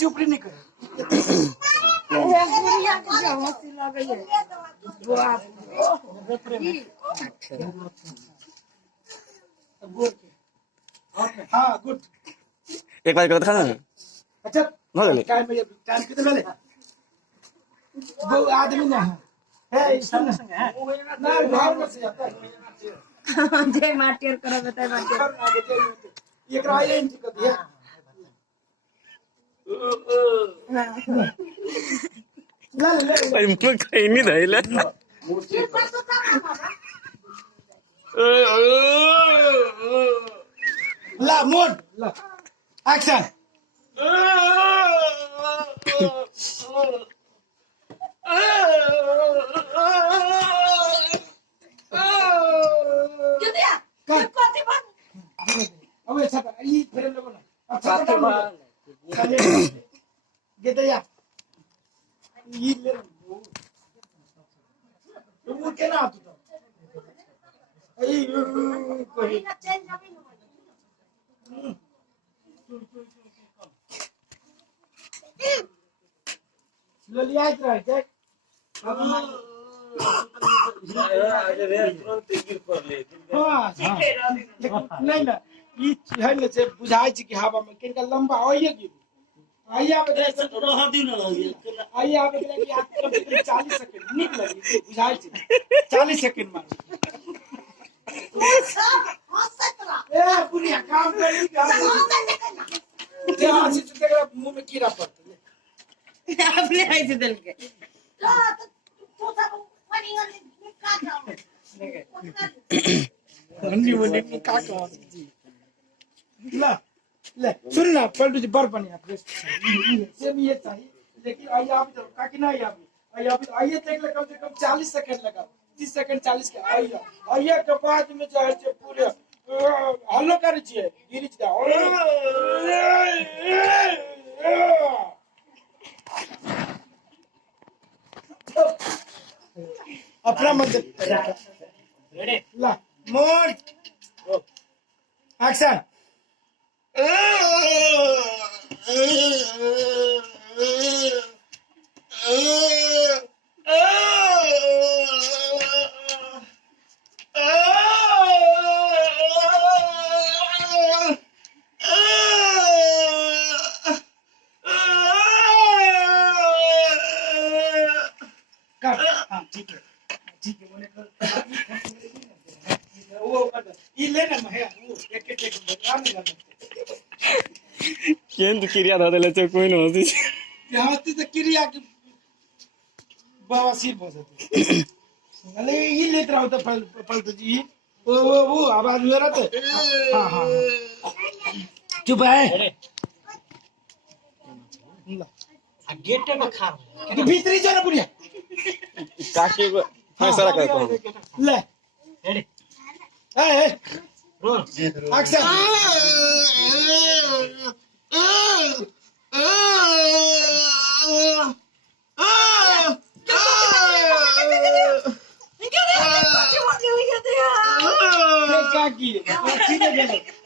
हंसी ऊपरी नहीं करे हाँ गुड एक बार करता ना अच्छा हो गया टाइम कितना ले वो आदमी ना है सुन ना घर में से जाता है जय माटियर करा बताए माटियर ये कराया इनकी कभी है ले ले भाई मुंह कहीं नहीं धैले ला मोड ला एक्शन अबे अच्छा ये फिर लोगों ना अच्छा गेट या ये ले वो क्या ना तू आई कोई ललिया इधर है हाँ नहीं ना ये है ना से बुझाई छी कि हवा में किनका लंबा आइए कि आइए आप रह दी ना आइए आप कि आप 40 सेकंड निक लगी बुझाई छी 40 सेकंड में ए पुनिया काम करी क्या आसी तेरा मुंह में कीड़ा पड़ता आपने ऐसे दिल के हंडी बोले कि का कहो ला ले सुन ना पलटू जी बर बनिया प्लीज सेम ये चाहिए लेकिन आइए आप इधर का कि ना आइए आप आइए देख ले कम से कम 40 सेकंड लगा 30 सेकंड 40 के आइए के बाद में चाहे छे पूरे हल्लो करे छे गिरी छे अपना मंदिर रेडी ला मोड एक्शन ठीक है बोले वो ये लेना है वो एक बता नहीं लगा केन तो क्रिया धा देले छै कोई न होसी यहाँ से तो क्रिया की बवासीर पहुंचती अरे ये लेते रहो तो पल तो जी वो आवाज हो रहा था हाँ चुप है गेट में खा तो भीतरी जो ना पुनिया काके फैसला करता हूं ले रेडी ए रोल एक्शन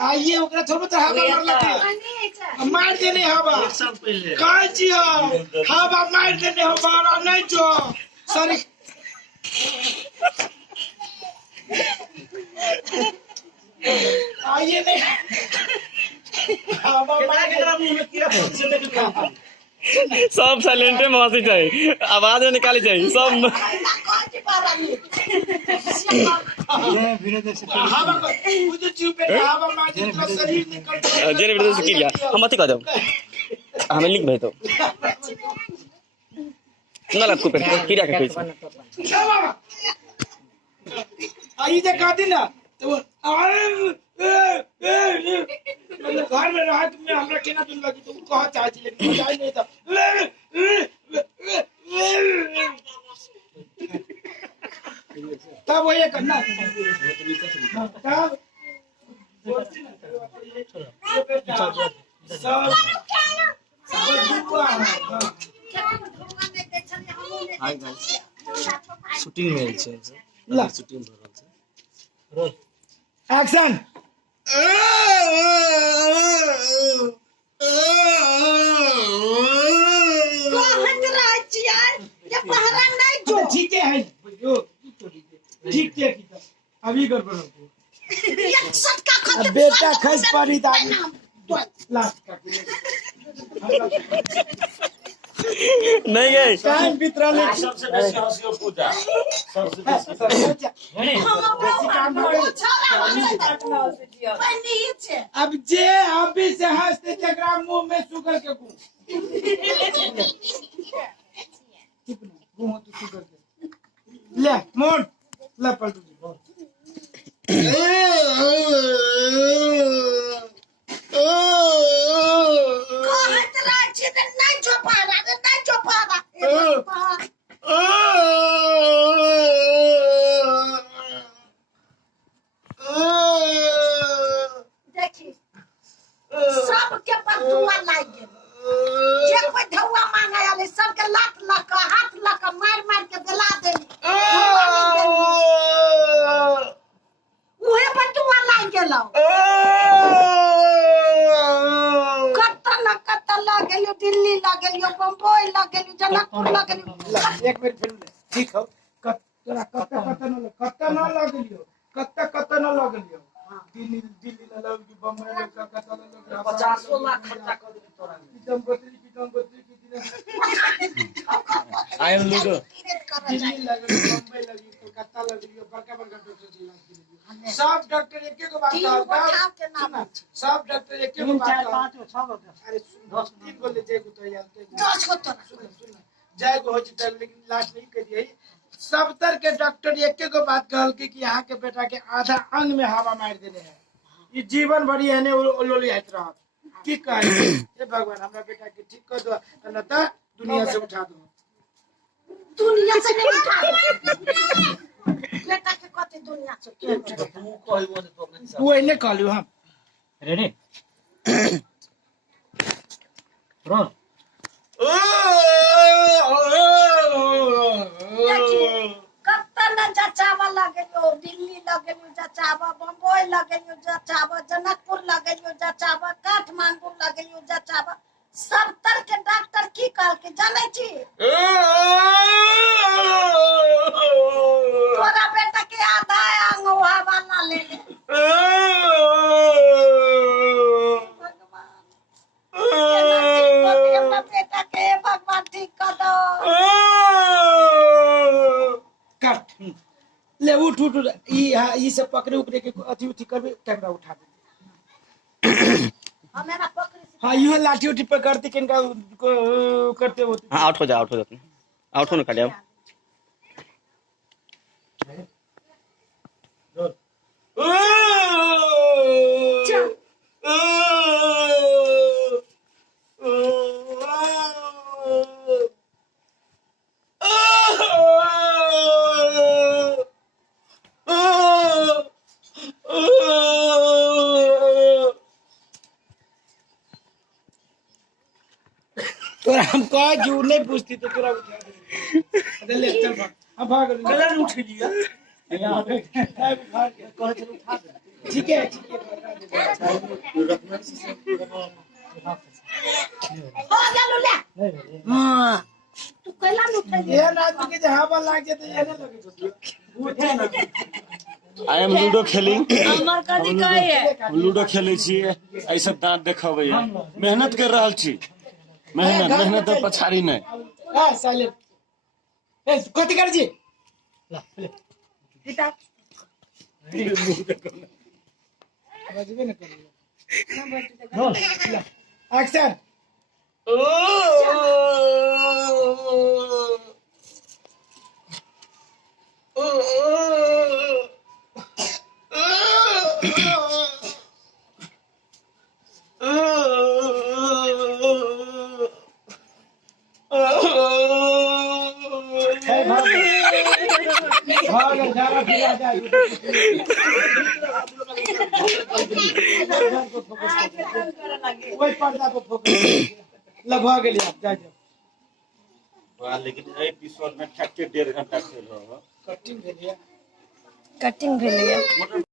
आइए ओकरा थोड़ा तो हवा मार लेते मार देने हवा सब पहले कह जियो हवा मार देने हवा नहीं जो सॉरी आइए नहीं हवा मार तेरा मुंह में कीड़ा फंस लेके सब साइलेंट में हंसी चाहिए आवाज निकाली चाहिए सब हवा मुझे चुप है हवा मार दे तो शरीर निकल जेने वीडियो से क्रिया हम मत कह दो हमें लिख भाई तो ना लग को क्रिया का कोई आई जे कहती ना तो मतलब घर में रहा तुमने हमरा केना तुम लगी तुम कहा चाहती लेकिन जाई नहीं था तब वो ये करना हाय गाइस शूटिंग में छै ला शूटिंग भ रहल छै रोल एक्शन कहत रहै छियै जे पहरा नहीं जो ठीक है जो ठीक है अभी गड़बड़ हो गई। एक सटका खा अब बेटा खस पड़ी था लास्ट का नहीं गए टाइम बितरा ले सबसे बेसी हंसी हो पूजा सबसे बेसी अब जे अभी से हंसते जगरा मुंह में शुगर के गु चुप ना गु तो शुगर के ले मोन ला पलटू कहत रहै छियै जे नहीं जो पहरा नहीं जो पहरा देखी सबके बदुआ लाग गेल जे कोई धौआ मांगे आले सबके लात लक हाथ लक मार मार के बेला देली उहे बदुआ लाग गेलौ कत्ता लग गेलियो दिल्ली लग गेलियो बम्बई लग गेलियो जनकपुर लग गेलियो एक मिनट फिर ठीक हो कत्ता ना लग लियो कत्ता ना लग लियो दिल्ली ना लग की बम्बई में कत्ता ना लग 50 लाख खर्चा कर दी तोरा पीतम गोत्री कितने आई एम लूडो दिल्ली लग बम्बई लगी कलकत्ता लग लियो बड़का बड़का डॉक्टर से इलाज के लिए सब डॉक्टर एक एक बात कहता सब डॉक्टर एक एक बात 4 5 6 अरे 10 3 बोले जय को तो यार 10 को तो सुन जय को हॉस्पिटल लेकिन इलाज नहीं करिए सब तर के डॉक्टर एक एक बात कहल के कि यहाँ के बेटा के आधा अंग में हवा मार देने हैं ये जीवन भरी है ने लोली आत रहा की कहे हे भगवान हमरा बेटा के ठीक कर दो न त दुनिया से उठा दो दुनिया से नहीं उठा बेटा के कते दुनिया से के तू कहबो जे तो अपने वो इने कहलियो हम रेडी रोल कत्ता न जचावा लगेलियो दिल्ली लगेलियो जचावा बम्बई लगेलियो जचावा जनकपुर लगेलियो जचावा काठमांडू लगेलियो जचावा सब तर के डॉक्टर की कहल के जाने छी तोरा बेटा के आधा अंग वाला ले ले भगवान बेटा के भगवान ठीक कर दो कट ले उठ उठ ई से पकड़े उपरे के अथी उठी करबे कैमरा उठा दे हमें ना पकड़ी हां यो लाठी उठी पकड़ते किनका करते होते हाँ आउट हो जाओ आउट होने का लिया चल तोरा हम कह जू नहीं पूछती तो तोरा उठा दे ले चल भाग अब भाग गला उठ लिया यहां पे भाग के कह चल उठा दे ठीक है हो गेलो ले हां तू कैला न उठै ये रात के जे हवा लाग जाते ये ना लगे तो उठे ना आई एम लूडो खेलिंग हमर कथि कहै है लूडो खेले छियै ऐसे दांत देखाबै मेहनत कर रहल छी मेहनत तो पछाड़ी नहीं हां साइलेंट ए कथि कर जी ला ले किताब बजबे न कर रोल ला एक्शन भाग जारा फिरा जा वही पर्दा पे फोकस लगवा गेली आप जा जा लेकिन एपिसोड में 1.5 घंटा खेल रहा कटिंग भेलिया कटिंग भेलै